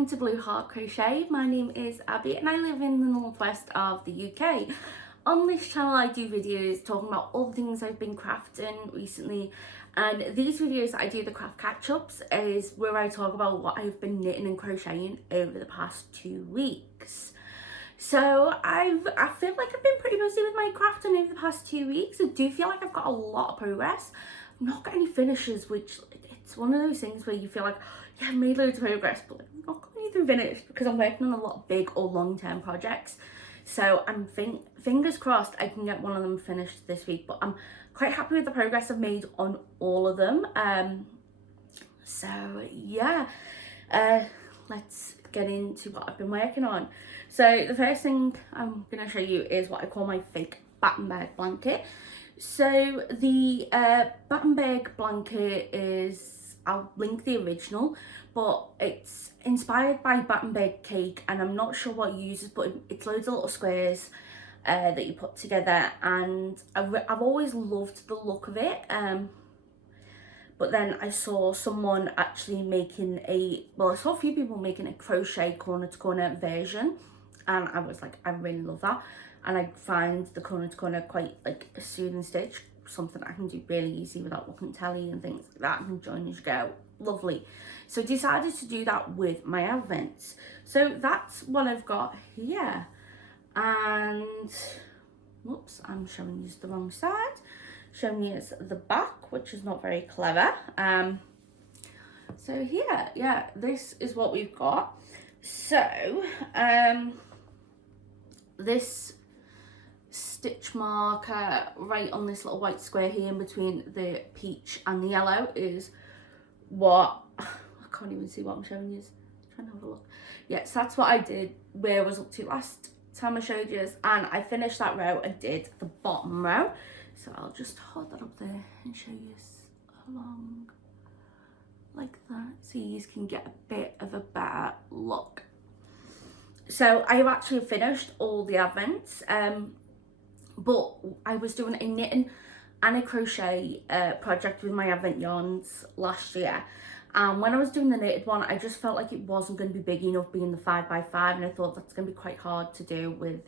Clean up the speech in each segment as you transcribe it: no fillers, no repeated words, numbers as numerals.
welcome to Blue Heart Crochet. My name is Abby and I live in the northwest of the UK. On this channel I do videos talking about all the things I've been crafting recently, and these videos that I do, the craft catch-ups, is where I talk about what I've been knitting and crocheting over the past 2 weeks. So I feel like I've been pretty busy with my crafting over the past 2 weeks. I do feel like I've got a lot of progress. I've not got any finishes, which it's one of those things where you feel like, yeah, I made loads of progress, but I'm not got anything finished because I'm working on a lot of big or long-term projects. So I'm fingers crossed I can get one of them finished this week, but I'm quite happy with the progress I've made on all of them. So yeah, let's get into what I've been working on. So the first thing I'm going to show you is what I call my fake Baton Bag Blanket. So the Baton Bag Blanket is, I'll link the original, but it's inspired by Baton Bag cake, and I'm not sure what it uses, but it's loads of little squares that you put together, and I've always loved the look of it. But then I saw someone actually making I saw a few people making a crochet corner to corner version, and I was like, I really love that. And I find the corner to corner quite like a soothing stitch, something I can do really easy without looking at telly and things like that, and join as you go. Lovely. So I decided to do that with my advents. So that's what I've got here. And whoops, I'm showing you the wrong side. Showing you the back, which is not very clever. So here, yeah, this is what we've got. So this stitch marker right on this little white square here in between the peach and the yellow is what I can't even see what I'm showing you. I'm trying to have a look. Yes, that's what I did, where I was up to last time I showed you, and I finished that row and did the bottom row. So I'll just hold that up there and show you along like that, so you can get a bit of a better look. So I have actually finished all the advents, but I was doing a knitting and a crochet project with my advent yarns last year, and when I was doing the knitted one, I just felt like it wasn't going to be big enough being the 5x5, and I thought that's going to be quite hard to do with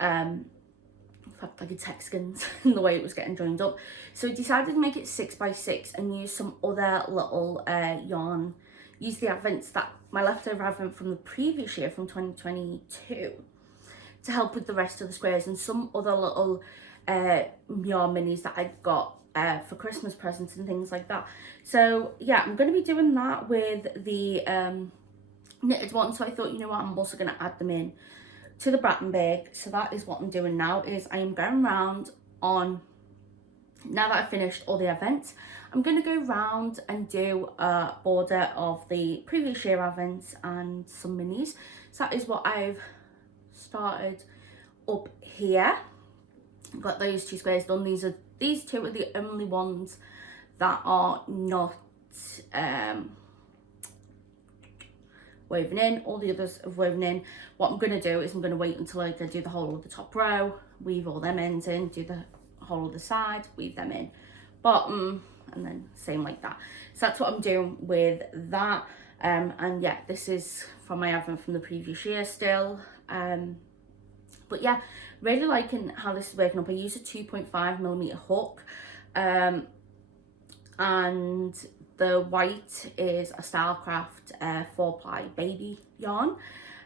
like a texkins in the way it was getting joined up. So I decided to make it 6x6 and use some other little yarn, use the advents, that my leftover advent from the previous year, from 2022, to help with the rest of the squares, and some other little yarn minis that I've got for Christmas presents and things like that. So yeah, I'm going to be doing that with the knitted one. So I thought, you know what, I'm also going to add them in to the Baton Bag. So that is what I'm doing now, is I am going round on, now that I've finished all the events, I'm going to go round and do a border of the previous year events and some minis. So that is what I've started up here. I've got those two squares done. These two are the only ones that are not woven in. All the others have woven in. What I'm going to do is I'm going to wait until I do the whole of the top row, weave all them ends in, do the whole of the side, weave them in, bottom, and then same like that. So that's what I'm doing with that. And yeah, this is from my advent from the previous year still. But yeah, really liking how this is working up. I use a 2.5mm hook, and the white is a Stylecraft 4-ply baby yarn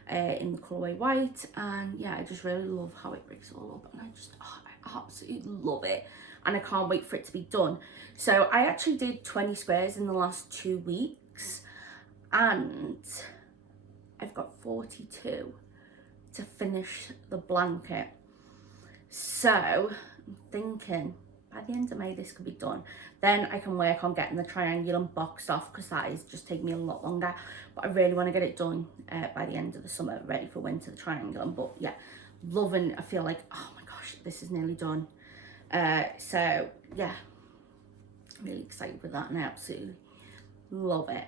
in the colourway white, and yeah, I just really love how it breaks it all up, and I absolutely love it, and I can't wait for it to be done. So I actually did 20 squares in the last 2 weeks, and I've got 42 to finish the blanket. So I'm thinking by the end of May this could be done. Then I can work on getting the triangle boxed off, because that is just taking me a lot longer, but I really want to get it done by the end of the summer, ready for winter, the triangle. But yeah, loving, I feel like, oh my gosh, this is nearly done. So yeah, I'm really excited with that, and I absolutely love it.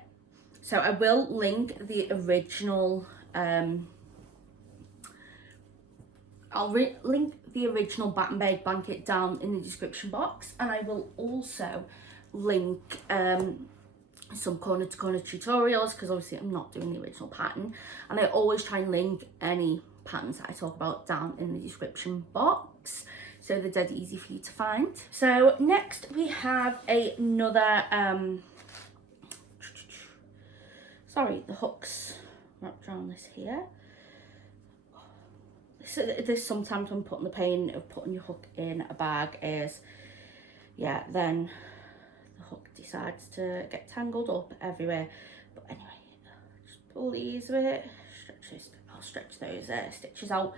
So I will link the original I'll link the original Baton Bag Blanket down in the description box, and I will also link some corner to corner tutorials, because obviously I'm not doing the original pattern, and I always try and link any patterns that I talk about down in the description box, so they're dead easy for you to find. So next we have another sorry, the hooks wrapped around this here. This sometimes when putting the pain of putting your hook in a bag is, yeah, then the hook decides to get tangled up everywhere. But anyway, just pull these a bit, I'll stretch those stitches out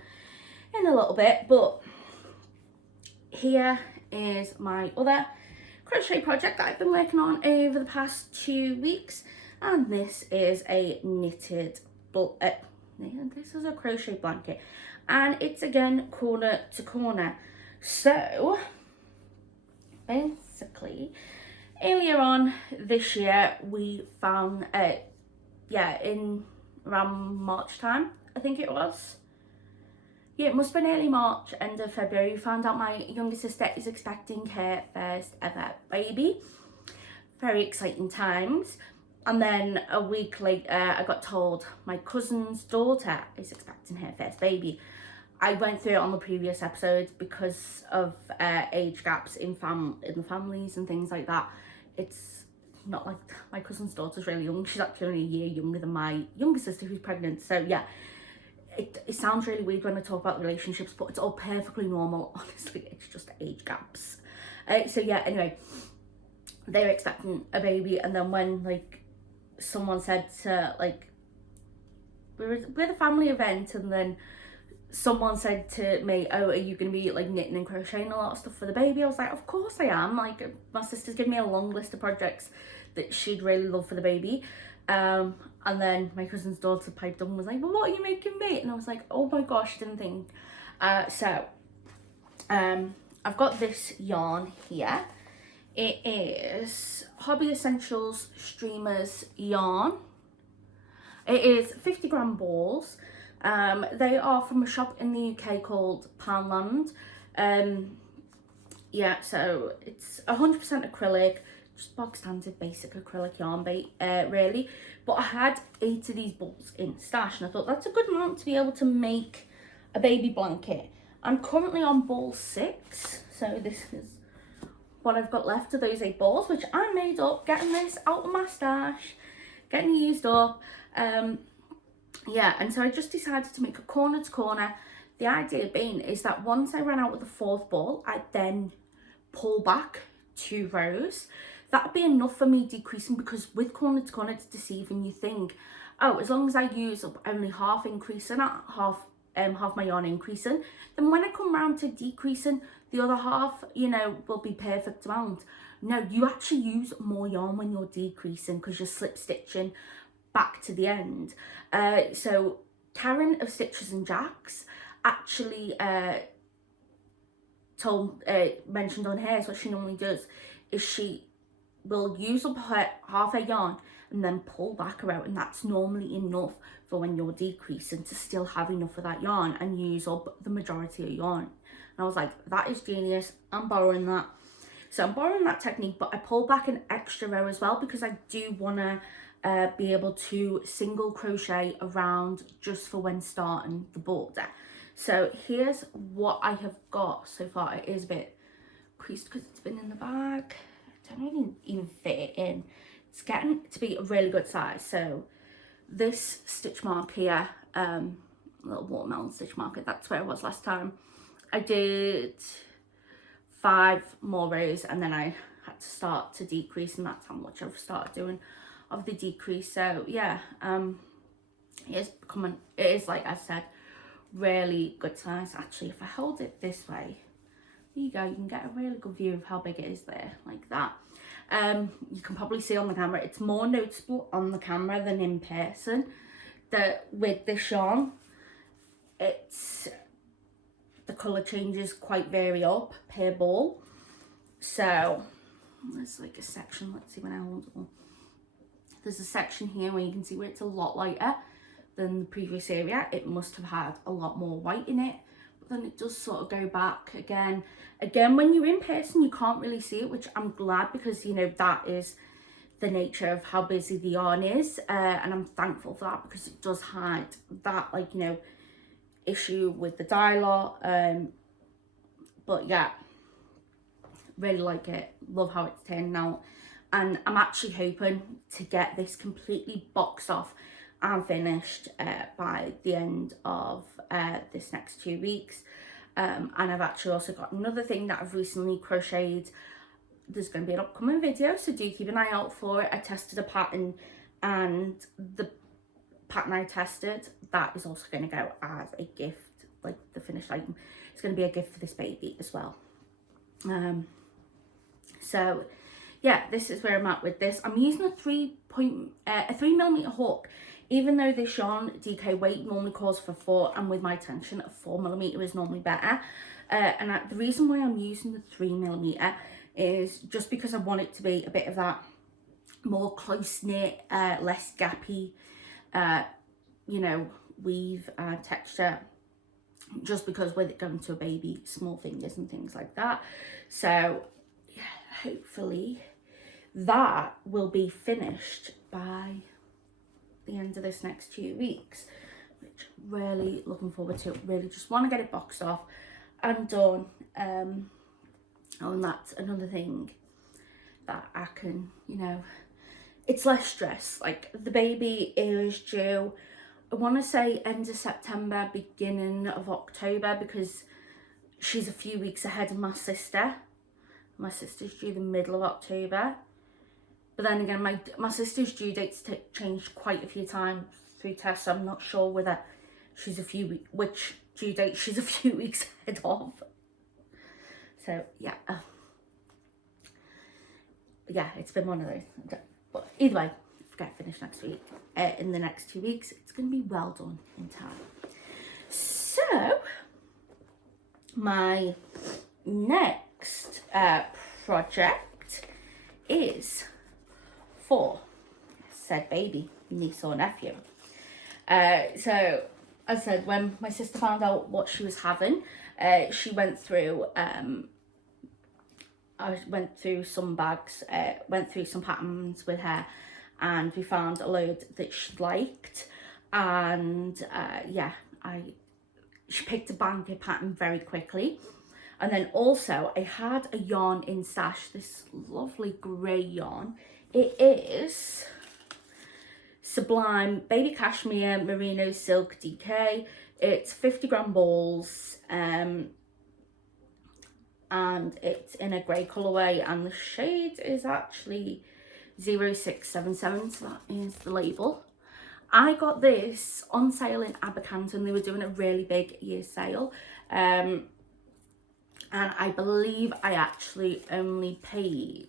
in a little bit. But here is my other crochet project that I've been working on over the past 2 weeks, and this is a knitted this is a crochet blanket, and it's again corner to corner. So basically earlier on this year we found in around March time, I think it was. Yeah, it must have been early March, end of February, we found out my younger sister is expecting her first ever baby. Very exciting times. And then a week later, I got told my cousin's daughter is expecting her first baby. I went through it on the previous episodes because of age gaps in the families and things like that. It's not like my cousin's daughter's really young. She's actually only a year younger than my younger sister who's pregnant. So yeah, it sounds really weird when I talk about relationships, but it's all perfectly normal. Honestly, it's just age gaps. So yeah, anyway, they were expecting a baby, and then when like someone said to, like, we were at a family event, and then someone said to me, oh, are you going to be like knitting and crocheting a lot of stuff for the baby? I was like, of course I am. Like, my sister's given me a long list of projects that she'd really love for the baby. And then my cousin's daughter piped up and was like, well, what are you making me? And I was like, oh my gosh, I didn't think. I've got this yarn here. It is Hobby Essentials Streamers yarn. It is 50 gram balls. They are from a shop in the UK called Poundland. Yeah, so it's 100% acrylic, just box standard basic acrylic yarn bait, really. But I had 8 of these balls in stash, and I thought that's a good amount to be able to make a baby blanket. I'm currently on ball 6, so this is what I've got left of those 8 balls, which I made up getting this out of my stash, getting used up. Yeah, and so I just decided to make a corner to corner. The idea being is that once I ran out with the 4th ball, I'd then pull back 2 rows. That'd be enough for me decreasing, because with corner to corner it's deceiving. You think, oh, as long as I use up only half increasing, half my yarn increasing, then when I come round to decreasing, the other half, you know, will be perfect amount. No, you actually use more yarn when you're decreasing, because you're slip stitching back to the end. So Karen of Stitches and Jacks actually mentioned on hers, what she normally does is she will use up half her yarn and then pull back her out, and that's normally enough for when you're decreasing to still have enough of that yarn and use up the majority of yarn. And I was like, that is genius, I'm borrowing that. So I'm borrowing that technique, but I pull back an extra row as well, because I do want to be able to single crochet around just for when starting the border. So here's what I have got so far. It is a bit creased because it's been in the bag. I don't really even fit it in. It's getting to be a really good size. So this stitch mark here, little watermelon stitch marker, that's where I was last time. I did 5 more rows, and then I had to start to decrease, and that's how much I've started doing of the decrease. So yeah, it is, like I said, really good size. Actually, if I hold it this way, there you go, you can get a really good view of how big it is there, like that. You can probably see on the camera, it's more noticeable on the camera than in person, that with this yarn, it's, the colour changes quite vary up per ball. So there's like a section, let's see when I hold it on. There's a section here where you can see where it's a lot lighter than the previous area. It must have had a lot more white in it, but then it does sort of go back again when you're in person you can't really see it, which I'm glad, because you know that is the nature of how busy the yarn is, and I'm thankful for that, because it does hide that, like, you know, issue with the dye lot. But yeah, really like it, love how it's turning out, and I'm actually hoping to get this completely boxed off and finished by the end of this next 2 weeks. And I've actually also got another thing that I've recently crocheted. There's going to be an upcoming video, so do keep an eye out for it. I tested a pattern, and the pattern I tested, that is also going to go as a gift, like the finished item. It's going to be a gift for this baby as well. So yeah, this is where I'm at with this. I'm using a 3mm hook, even though this yarn DK weight normally calls for 4, and with my tension, a 4mm is normally better. And the reason why I'm using the 3mm is just because I want it to be a bit of that more close-knit, less gappy, you know, weave texture, just because with it going to a baby, small fingers and things like that. So yeah, hopefully that will be finished by the end of this next 2 weeks, which really looking forward to. Really just want to get it boxed off and done. And that's another thing that I can, you know, it's less stress. Like, the baby is due, I want to say end of September, beginning of October, because she's a few weeks ahead of my sister. My sister's due the middle of October. But then again, my sister's due dates changed quite a few times through tests. So I'm not sure whether she's which due date she's a few weeks ahead of. So yeah, yeah, it's been one of those. But either way, if I get finished next week, in the next 2 weeks, it's going to be well done in time. So my next project is for said baby, niece or nephew. So as I said, when my sister found out what she was having, she went through I went through some bags, went through some patterns with her, and we found a load that she liked. And yeah, she picked a blanket pattern very quickly. And then also I had a yarn in stash, this lovely grey yarn. It is Sublime Baby Cashmere Merino Silk DK. It's 50-gram balls, and it's in a grey colourway, and the shade is actually 0677, so that is the label. I got this on sale in Abercanton. They were doing a really big year sale, and I believe I actually only paid,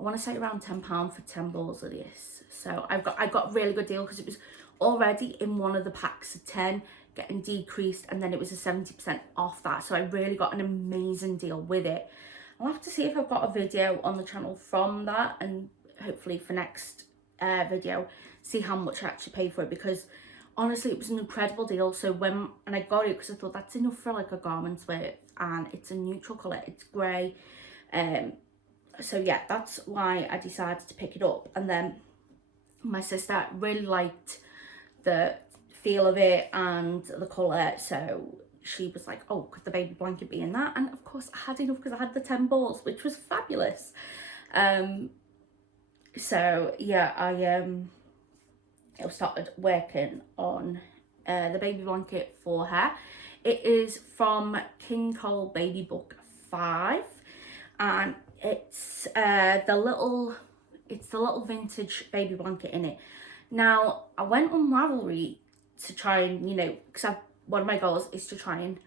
I want to say around £10 for 10 balls of this. So I got a really good deal, because it was already in one of the packs of 10 getting decreased, and then it was a 70% off that. So I really got an amazing deal with it. I'll have to see if I've got a video on the channel from that, and hopefully for next video see how much I actually paid for it, because honestly it was an incredible deal. So and I got it because I thought that's enough for like a garment's worth, and it's a neutral colour, it's grey. So yeah, that's why I decided to pick it up. And then my sister really liked the feel of it and the colour, so she was like, oh, could the baby blanket be in that? And of course I had enough, because I had the 10 balls, which was fabulous. So yeah, I started working on the baby blanket for her. It is from Cowl Baby Book 5, and it's the little vintage baby blanket in it. Now I went on Ravelry to try and, you know, because one of my goals is to try and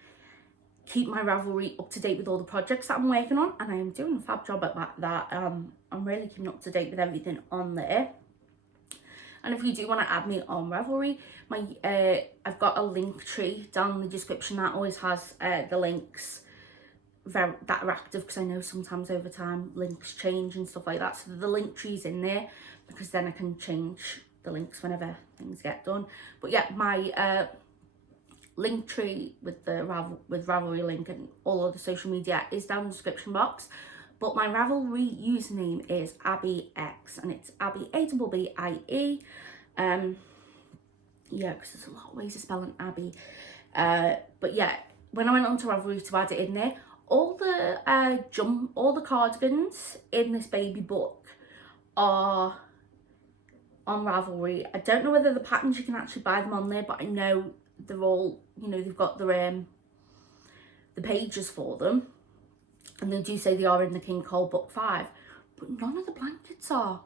keep my Ravelry up to date with all the projects that I'm working on, and I am doing a fab job at that. I'm really keeping up to date with everything on there. And if you do want to add me on Ravelry, I've got a link tree down in the description that always has the links that are active, because I know sometimes over time links change and stuff like that. So the link tree's in there, because then I can change the links whenever things get done. But yeah, my link tree with the Ravelry link and all of the social media is down in the description box. but my Ravelry username is AbbieX, and it's Abbie, A-B-B-I-E. Yeah, because there's a lot of ways of spelling Abbie. But yeah, when I went onto Ravelry to add it in there, all the cardigans in this baby book are on Ravelry. I don't know whether the patterns you can actually buy them on there, but I know they're all, you know, they've got the pages for them, and they do say they are in the King Cowl book 5, but none of the blankets are,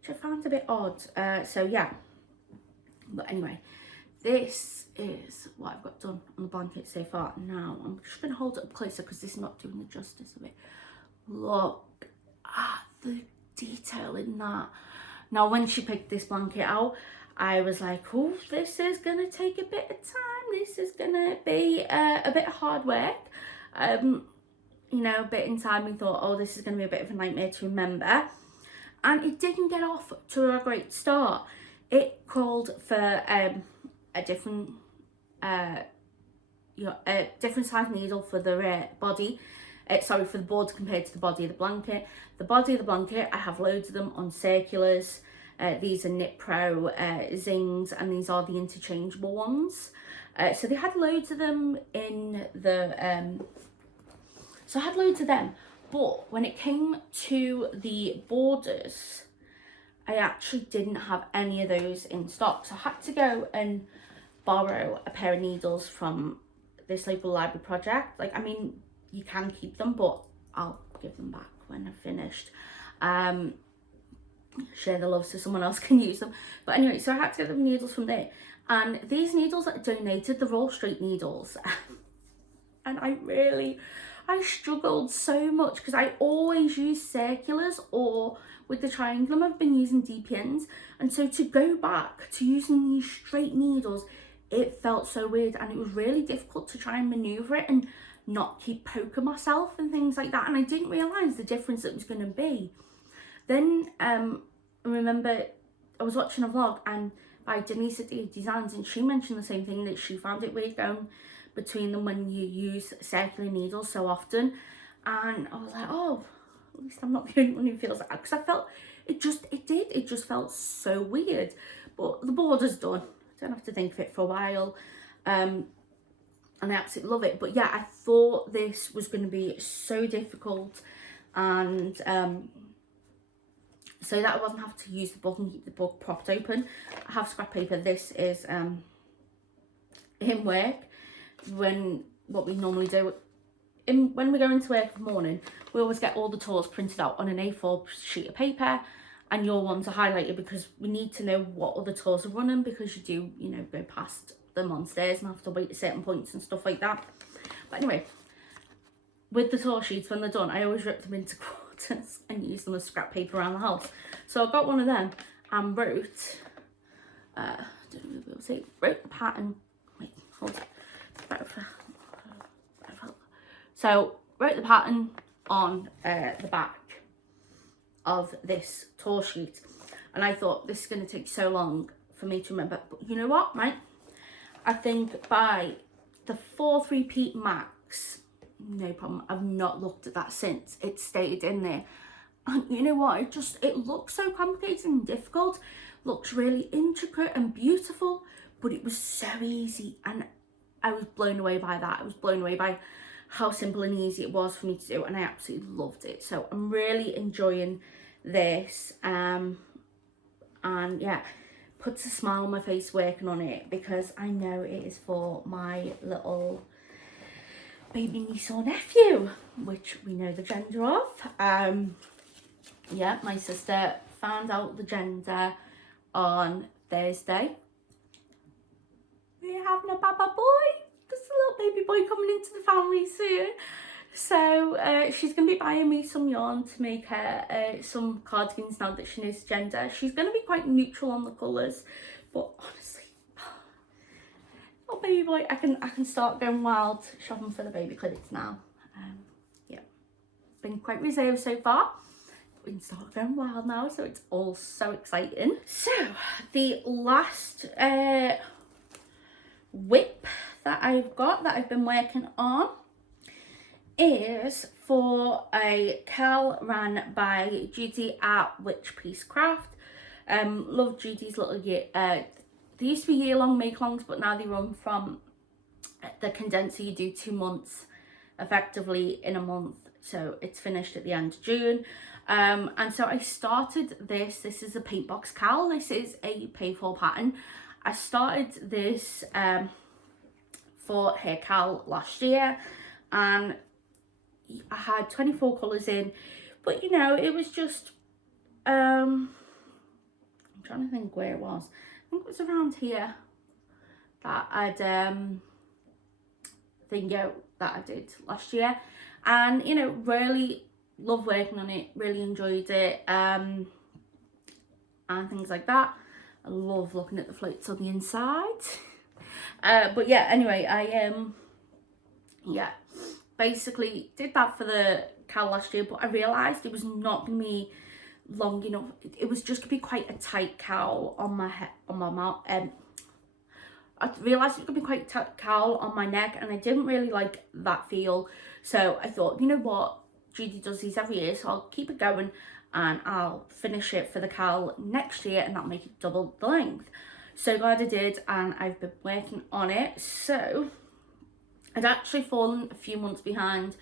which I found a bit odd. So yeah, but anyway, this is what I've got done on the blanket so far. Now I'm just going to hold it up closer because this is not doing the justice of it. Look at the detail in that. Now when she picked this blanket out, I was like, oh, this is going to take a bit of time. This is going to be a bit of hard work. You know, a bit in time we thought, oh, this is going to be a bit of a nightmare to remember. And it didn't get off to a great start. It called for a different size needle for the body. For the board compared to the body of the blanket. The body of the blanket, I have loads of them on circulars. These are Knit Pro Zings, and these are the interchangeable ones. So they had loads of them in the... so I had loads of them. But when it came to the borders, I actually didn't have any of those in stock. So I had to go and borrow a pair of needles from this local library project. Like, I mean, you can keep them, but I'll give them back when I've finished. Share the love so someone else can use them. But anyway, so I had to get the needles from there. And these needles that I donated, they're all straight needles. And I struggled so much because I always use circulars, or with the triangle I've been using DPNs. And so to go back to using these straight needles, it felt so weird, and it was really difficult to try and maneuver it and not keep poking myself and things like that. And I didn't realise the difference it was going to be. Then I remember I was watching a vlog and by Denise at Designs, and she mentioned the same thing, that she found it weird going between them when you use circular needles so often. And I was like, oh, at least I'm not the only one who feels that, because I felt it just felt so weird. But the border's done, don't have to think of it for a while. And I absolutely love it. But yeah, I thought this was going to be so difficult, and so that I wasn't having to use the book and keep the book propped open. I have scrap paper. This is in work, when what we normally do when we go into work in the morning, we always get all the tours printed out on an A4 sheet of paper, and your ones are highlighted because we need to know what other tours are running, because you do, you know, go past them on stairs and have to wait at certain points and stuff like that. But anyway, with the tour sheets, when they're done, I always rip them into quarters and use them as scrap paper around the house. So I got one of them and wrote, I don't know if you'll see, wrote the pattern. Wait, hold it. So wrote the pattern on the back of this tour sheet, and I thought, this is going to take so long for me to remember. But you know what, right? I think by the 4th repeat max, no problem. I've not looked at that since. It stayed in there. And you know what? It looks so complicated and difficult. Looks really intricate and beautiful, but it was so easy, and I was blown away by that. I was blown away by how simple and easy it was for me to do, and I absolutely loved it. So I'm really enjoying this, and yeah, puts a smile on my face working on it, because I know it is for my little baby niece or nephew, which we know the gender of. Yeah, my sister found out the gender on Thursday. We're having a baba boy. There's a little baby boy coming into the family soon. So she's going to be buying me some yarn to make her some cardigans now that she knows the gender. She's going to be quite neutral on the colours, but honestly, little baby boy, I can start going wild shopping for the baby clinics now. Yeah, been quite reserved so far. We can start going wild now, so it's all so exciting. So the last whip that I've got, that I've been working on, is for a Cowl ran by Judy at Witch Piece Craft. Love Judy's little they used to be year-long make-alongs, but now they run from the condenser. You do 2 months effectively in a month, so it's finished at the end of June. And so I started this is a paint box cowl. This is a pay for pattern. I started this for hair cowl last year, and I had 24 colours in, but you know, it was just I'm trying to think where it was. I think it was around here that I'd that I did last year, and you know, really love working on it, really enjoyed it, and things like that. I love looking at the floats on the inside. But yeah, anyway, I yeah, basically did that for the cowl last year, but I realised it was not going to be long enough. It was just going to be quite a tight cowl on my head, on my mouth. I realised it was going to be quite a tight cowl on my neck, and I didn't really like that feel. So I thought, you know what, Judy does these every year, so I'll keep it going and I'll finish it for the cowl next year, and that'll make it double the length. So glad I did, and I've been working on it. So I'd actually fallen a few months behind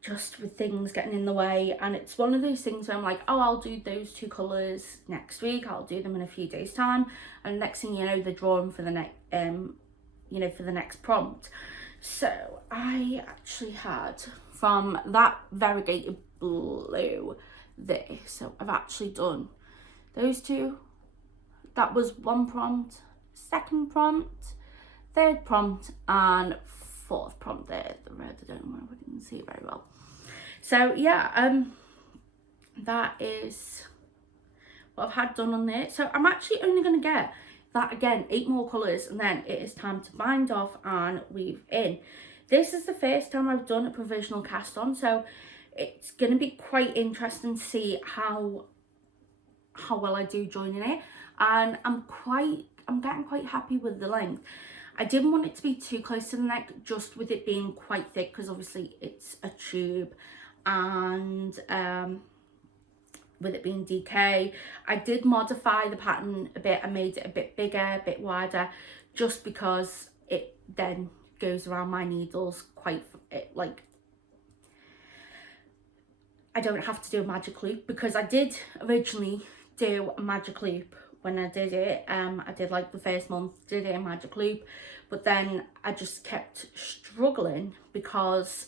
just with things getting in the way, and it's one of those things where I'm like, oh, I'll do those 2 colours next week, I'll do them in a few days time, and next thing you know, they're drawing for the next you know, for the next prompt. So I actually had from that variegated blue there, so I've actually done those 2. That was 1 prompt, 2nd prompt, 3rd prompt, and 4th prompt there. The red, I don't know if I can see it very well. So yeah, that is what I've had done on there. So I'm actually only going to get that again, 8 more colours, and then it is time to bind off and weave in. This is the first time I've done a provisional cast on, so it's going to be quite interesting to see how well I do joining it, and I'm getting quite happy with the length. I didn't want it to be too close to the neck, just with it being quite thick, because obviously it's a tube, and with it being DK, I did modify the pattern a bit. I made it a bit bigger, a bit wider, just because it then goes around my needles quite, like, I don't have to do a magic loop, because I did originally do a magic loop when I did it. I did like the first month, did it a magic loop, but then I just kept struggling because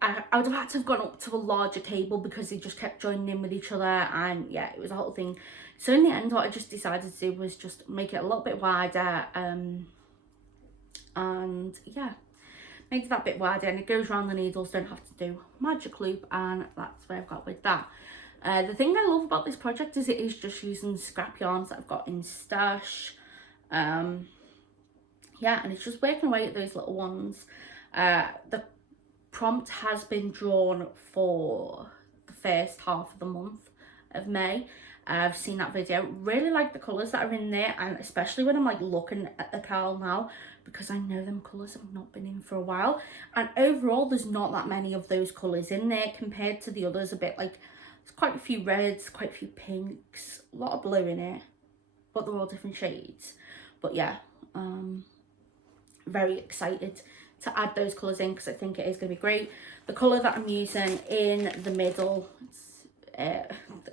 I would have had to have gone up to a larger cable, because they just kept joining in with each other, and yeah, it was a whole thing. So in the end, what I just decided to do was just make it a little bit wider, and yeah, made it that bit wider, and it goes around the needles, don't have to do magic loop, and that's where I've got with that. The thing I love about this project is it is just using scrap yarns that I've got in stash. Yeah, and it's just working away at those little ones. The prompt has been drawn for the first half of the month of May. I've seen that video. Really like the colours that are in there, and especially when I'm like looking at the cowl now, because I know them colours have not been in for a while, and overall there's not that many of those colours in there compared to the others. A bit like, there's quite a few reds, quite a few pinks, a lot of blue in it, but they're all different shades. But yeah, very excited to add those colours in, because I think it is going to be great. The colour that I'm using in the middle, the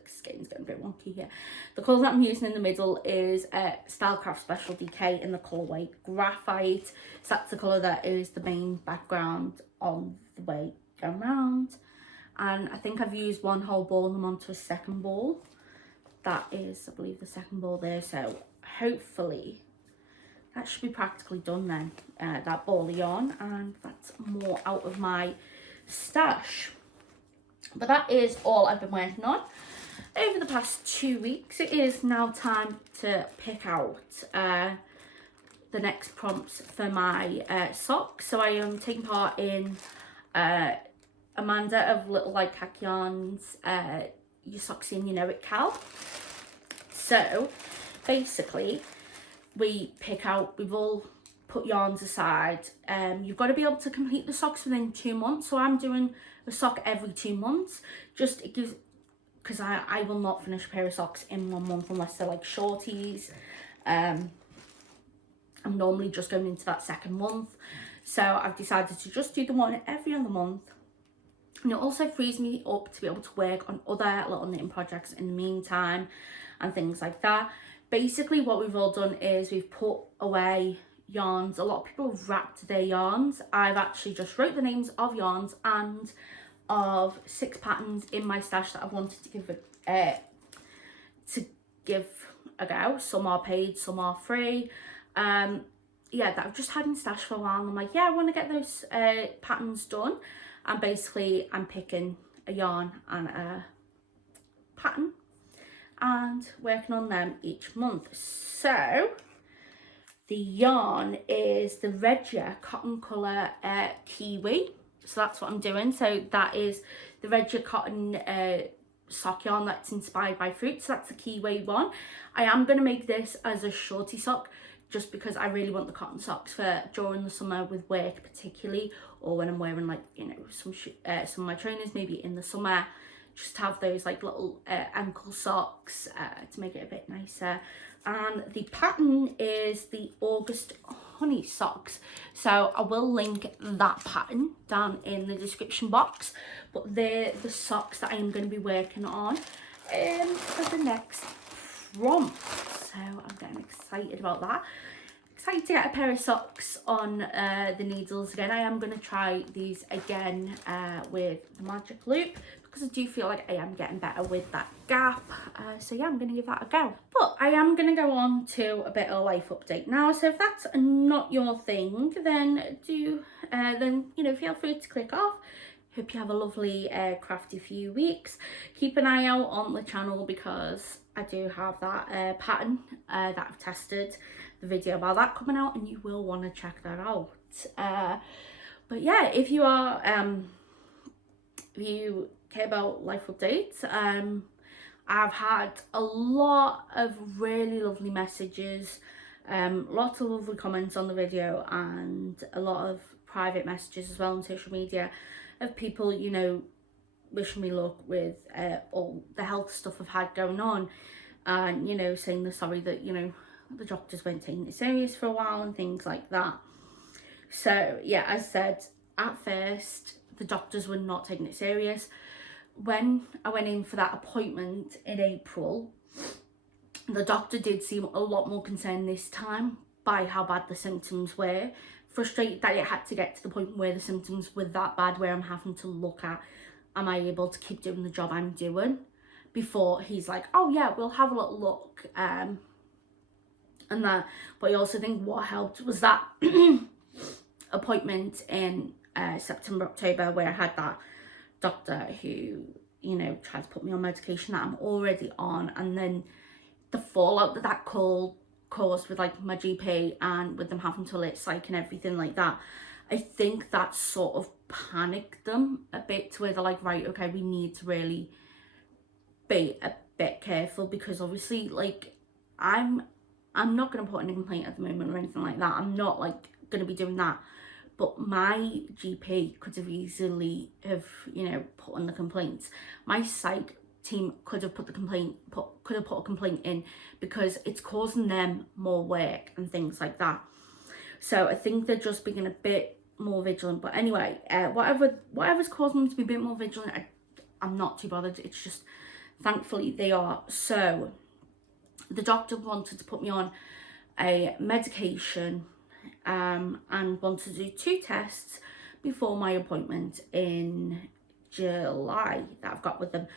skin's getting a bit wonky here. The colour that I'm using in the middle is Stylecraft Special DK in the colourway Graphite. So that's the colour that is the main background on the way around. And I think I've used 1 whole ball and them onto a 2nd ball. That is, I believe, the 2nd ball there. So hopefully that should be practically done then, that ball of yarn, and that's more out of my stash. But that is all I've been working on over the past 2 weeks. It is now time to pick out the next prompts for my socks. So I am taking part in Amanda of Little Light Hack Yarns, Your Socks In, You Know It, Cowl. So basically, we pick out, we've all put yarns aside. You've got to be able to complete the socks within 2 months. So I'm doing a sock every 2 months. Just it gives, because I will not finish a pair of socks in 1 month unless they're like shorties. I'm normally just going into that second month. So I've decided to just do the one every other month. And it also frees me up to be able to work on other little knitting projects in the meantime and things like that. Basically what we've all done is we've put away yarns. A lot of people have wrapped their yarns. I've actually just wrote the names of yarns and of 6 patterns in my stash that I've wanted to give a go. Some are paid, some are free. Yeah, that I've just had in stash for a while, and I'm like, yeah, I want to get those patterns done. And basically I'm picking a yarn and a pattern and working on them each month. So the yarn is the Regia Cotton Colour Kiwi. So that's what I'm doing. So that is the Regia Cotton sock yarn that's inspired by fruit. So that's the Kiwi one. I am going to make this as a shorty sock, just because I really want the cotton socks for during the summer with work particularly, or when I'm wearing like, you know, some of my trainers maybe in the summer, just have those like little ankle socks to make it a bit nicer. And the pattern is the August Honey socks, so I will link that pattern down in the description box, but they're the socks that I am going to be working on for the next prompt. So I'm getting excited about that. Excited to get a pair of socks on the needles again. I am going to try these again with the magic loop, because I do feel like I am getting better with that gap. So yeah, I'm going to give that a go. But I am going to go on to a bit of a life update now. So if that's not your thing, then you know, feel free to click off. Hope you have a lovely crafty few weeks. Keep an eye out on the channel, because I do have that pattern that I've tested, the video about that coming out, and you will want to check that out. But yeah, if you are if you care about life updates, I've had a lot of really lovely messages, lots of lovely comments on the video, and a lot of private messages as well on social media of people, you know, wishing me luck with all the health stuff I've had going on, and, you know, saying they're sorry that, you know, the doctors weren't taking it serious for a while and things like that. So yeah, as I said, at first the doctors were not taking it serious. When I went in for that appointment in April, the doctor did seem a lot more concerned this time by how bad the symptoms were. Frustrated that it had to get to the point where the symptoms were that bad, where I'm having to look at, am I able to keep doing the job I'm doing, before he's like, oh yeah, we'll have a little look. And that, but I also think what helped was that appointment in September, October, where I had that doctor who, you know, tried to put me on medication that I'm already on, and then the fallout that that caused with like my GP and with them having to lit psych and everything like that. I think that sort of panicked them a bit, to where they're like, right, okay, we need to really be a bit careful, because obviously, like, I'm not going to put in a complaint at the moment or anything like that. I'm not like going to be doing that. But my GP could have easily have, you know, put in the complaints. My psych team could have put a complaint in, because it's causing them more work and things like that. So I think they're just being a bit more vigilant. But anyway, whatever's causing them to be a bit more vigilant, I'm not too bothered. It's just, thankfully they are. So the doctor wanted to put me on a medication and wanted to do 2 tests before my appointment in July that I've got with them.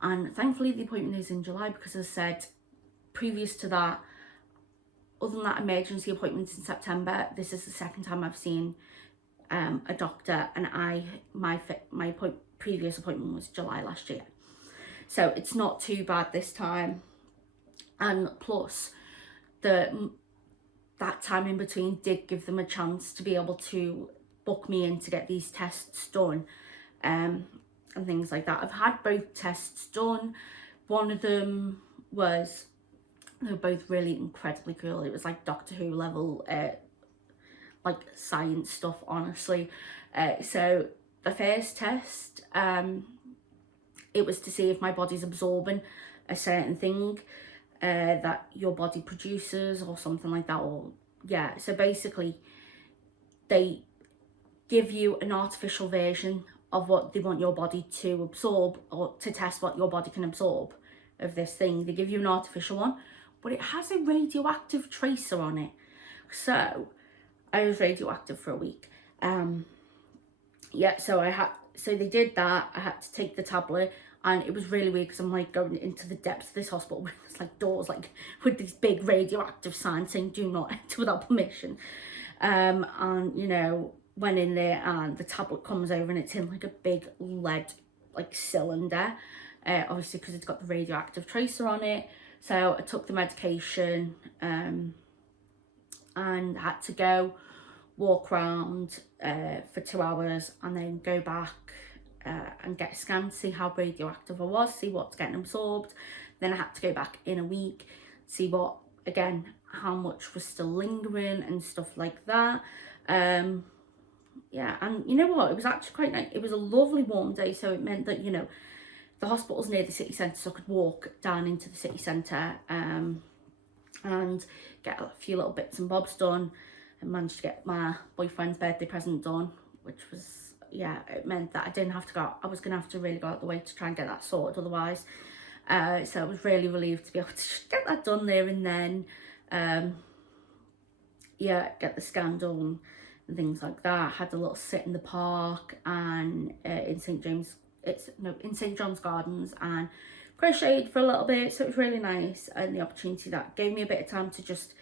And thankfully the appointment is in July, because as I said, previous to that, other than that emergency appointment in September, this is the second time I've seen a doctor, and my previous appointment was July last year. So it's not too bad this time. And plus, that time in between did give them a chance to be able to book me in to get these tests done, and things like that. I've had both tests done. One of them was, they were both really incredibly cool. It was like Doctor Who level like science stuff, honestly. So the first test, it was to see if my body's absorbing a certain thing that your body produces or something like that. Or yeah, so basically they give you an artificial version of what they want your body to absorb, or to test what your body can absorb of this thing. They give you an artificial one, but it has a radioactive tracer on it. So I was radioactive for a week. Yeah, so they did that. I had to take the tablet, and it was really weird because I'm like going into the depths of this hospital where there's like doors like with these big radioactive signs saying do not enter without permission. And you know, went in there, and the tablet comes over and it's in like a big lead like cylinder, obviously because it's got the radioactive tracer on it. So I took the medication, and had to go walk around for 2 hours and then go back and get a scan to see how radioactive I was, see what's getting absorbed. Then I had to go back in a week, see what, again, how much was still lingering and stuff like that. Yeah, and you know what, it was actually quite nice. It was a lovely warm day, so it meant that, you know, the hospital's near the city centre, so I could walk down into the city centre and get a few little bits and bobs done. I managed to get my boyfriend's birthday present done, which was, yeah, it meant that I didn't have to go. I was going to have to really go out the way to try and get that sorted otherwise. So I was really relieved to be able to just get that done there and then. Yeah, get the scan done and things like that. I had a little sit in the park and in St John's Gardens, and crocheted for a little bit. So it was really nice, and the opportunity that gave me a bit of time to just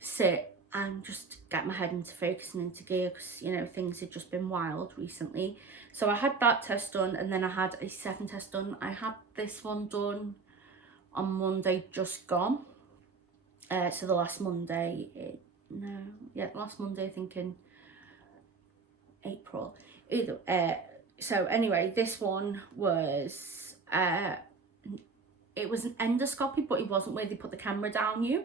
sit and just get my head into focusing into gear, because, you know, things had just been wild recently. So I had that test done, and then I had a second test done. I had this one done on Monday just gone. So the last Monday, last Monday, I think in April. So anyway, this one was, it was an endoscopy, but it wasn't where they put the camera down you.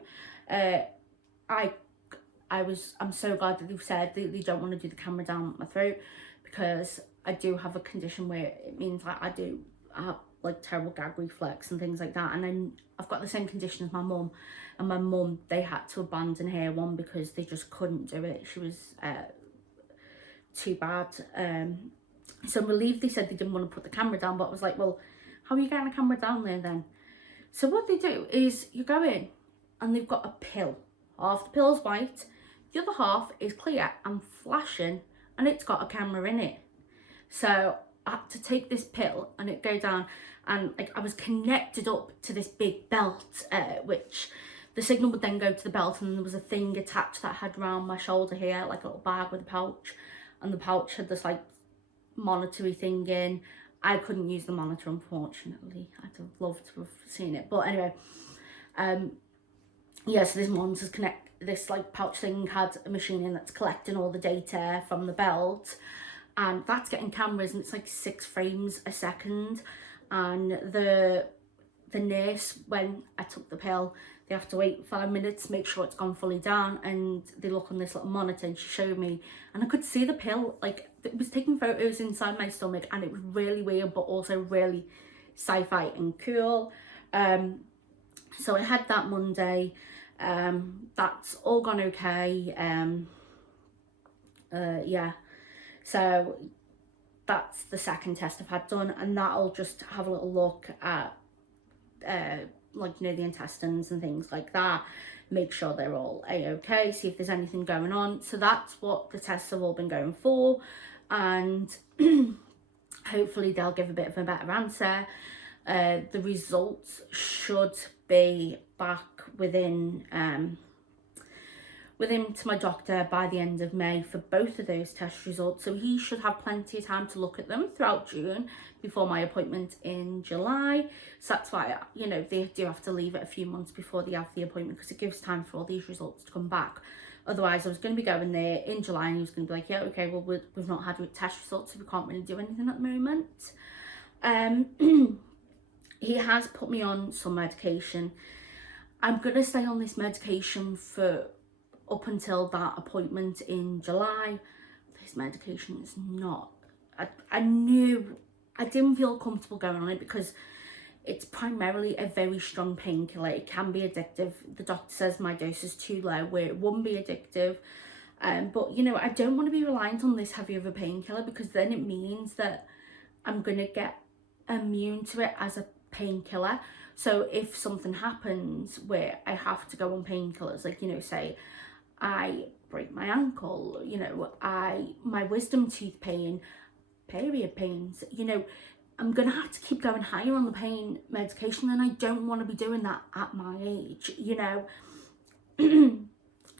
I'm so glad that they've said they don't want to do the camera down my throat, because I do have a condition where it means like I have like terrible gag reflex and things like that, and I've got the same condition as my mum, and my mum, they had to abandon her one because they just couldn't do it. She was too bad. So I'm relieved they said they didn't want to put the camera down, but I was like, well, how are you getting a camera down there then? So what they do is you go in and they've got a pill. Half the pill is white, the other half is clear and flashing, and it's got a camera in it. So I had to take this pill and it go down, and like I was connected up to this big belt, which the signal would then go to the belt, and there was a thing attached that I had around my shoulder here, like a little bag with a pouch, and the pouch had this like monitory thing in. I couldn't use the monitor, unfortunately. I'd have loved to have seen it, but anyway, yeah, so this like pouch thing had a machine in that's collecting all the data from the belt, and that's getting cameras, and it's like 6 frames a second. And the nurse, when I took the pill, they have to wait 5 minutes to make sure it's gone fully down, and they look on this little monitor, and she showed me, and I could see the pill, like it was taking photos inside my stomach, and it was really weird but also really sci-fi and cool. So I had that Monday. That's all gone okay. Yeah, so that's the second test I've had done, and that'll just have a little look at like, you know, the intestines and things like that, make sure they're all a-okay, see if there's anything going on. So that's what the tests have all been going for, and hopefully they'll give a bit of a better answer. The results should be back within to my doctor by the end of May for both of those test results, so he should have plenty of time to look at them throughout June before my appointment in July. So that's why, you know, they do have to leave it a few months before they have the appointment, because it gives time for all these results to come back. Otherwise I was going to be going there in July, and he was going to be like, yeah, okay, well, we've not had test results, so we can't really do anything at the moment. He has put me on some medication. I'm going to stay on this medication for up until that appointment in July, this medication is not, I knew, I didn't feel comfortable going on it because it's primarily a very strong painkiller. It can be addictive. The doctor says my dose is too low where it wouldn't be addictive. But you know, I don't want to be reliant on this heavy of a painkiller, because then it means that I'm going to get immune to it as a painkiller. So if something happens where I have to go on painkillers, like, you know, say I break my ankle, you know, my wisdom tooth pain, period pains, you know, I'm going to have to keep going higher on the pain medication, and I don't want to be doing that at my age, you know,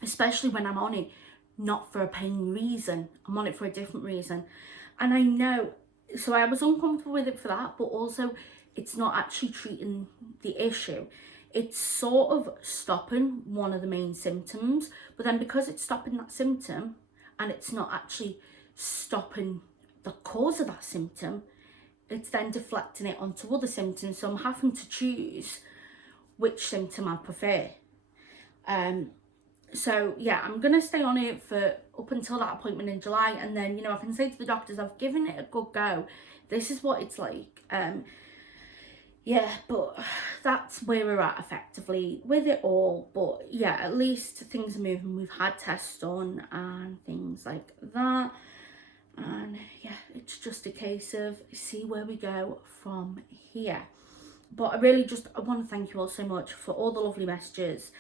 especially when I'm on it not for a pain reason. I'm on it for a different reason. And I know, so I was uncomfortable with it for that, but also it's not actually treating the issue. It's sort of stopping one of the main symptoms, but then because it's stopping that symptom and it's not actually stopping the cause of that symptom, it's then deflecting it onto other symptoms. So I'm having to choose which symptom I prefer. So yeah, I'm going to stay on it for up until that appointment in July. And then, you know, I can say to the doctors, I've given it a good go. This is what it's like. Yeah, but that's where we're at effectively with it all. But yeah, at least things are moving. We've had tests done and things like that. And yeah, it's just a case of see where we go from here. But I want to thank you all so much for all the lovely messages,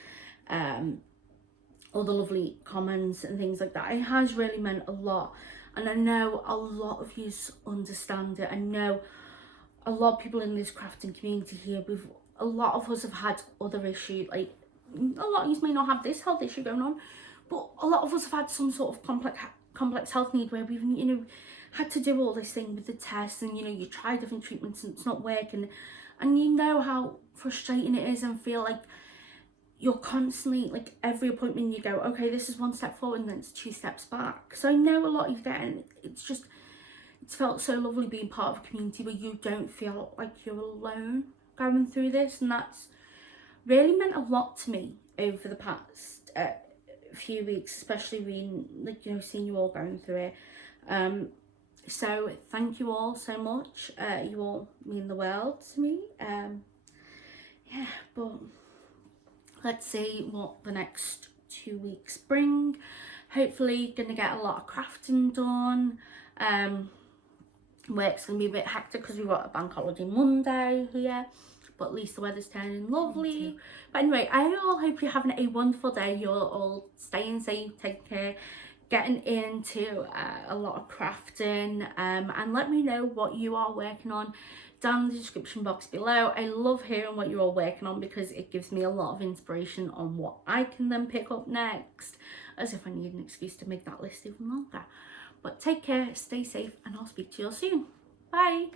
all the lovely comments and things like that. It has really meant a lot, and I know a lot of you understand it. I know a lot of people in this crafting community here, a lot of us have had other issues, like a lot of you may not have this health issue going on, but a lot of us have had some sort of complex health need where we've, you know, had to do all this thing with the tests, and you know, you try different treatments and it's not working, and you know how frustrating it is, and feel like you're constantly, like, every appointment you go, okay, this is one step forward and then it's 2 steps back. So I know a lot of you get, and it's felt so lovely being part of a community where you don't feel like you're alone going through this, and that's really meant a lot to me over the past few weeks, especially being, like, you know, seeing you all going through it. So thank you all so much. You all mean the world to me. Yeah, but let's see what the next 2 weeks bring. Hopefully gonna get a lot of crafting done. Work's gonna be a bit hectic because we've got a bank holiday Monday here, but at least the weather's turning lovely. But anyway, I all hope you're having a wonderful day. You're all staying safe, taking care, getting into a lot of crafting, and let me know what you are working on down in the description box below. I love hearing what you're all working on because it gives me a lot of inspiration on what I can then pick up next, as if I need an excuse to make that list even longer. But take care, stay safe, and I'll speak to you all soon. Bye.